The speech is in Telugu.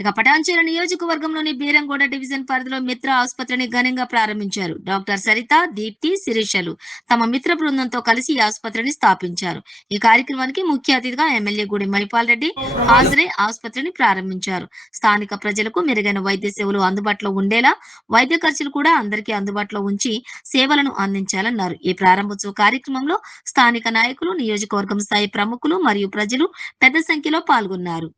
ఇక పటాన్చెరు నియోజకవర్గంలోని బీరంగూడ డివిజన్ పరిధిలో మిత్ర ఆసుపత్రిని ఘనంగా ప్రారంభించారు. డాక్టర్ సరిత, దీప్తి, శిరీషలు తమ మిత్ర బృందంతో కలిసి ఈ ఆసుపత్రిని స్థాపించారు. ఈ కార్యక్రమానికి ముఖ్య అతిథిగా ఎమ్మెల్యే గుడి మహిపాల్ రెడ్డి హాజరై ఆసుపత్రిని ప్రారంభించారు. స్థానిక ప్రజలకు మెరుగైన వైద్య సేవలు అందుబాటులో ఉండేలా వైద్య ఖర్చులు కూడా అందరికీ అందుబాటులో ఉంచి సేవలను అందించాలన్నారు. ఈ ప్రారంభోత్సవ కార్యక్రమంలో స్థానిక నాయకులు, నియోజకవర్గం స్థాయి ప్రముఖులు మరియు ప్రజలు పెద్ద సంఖ్యలో పాల్గొన్నారు.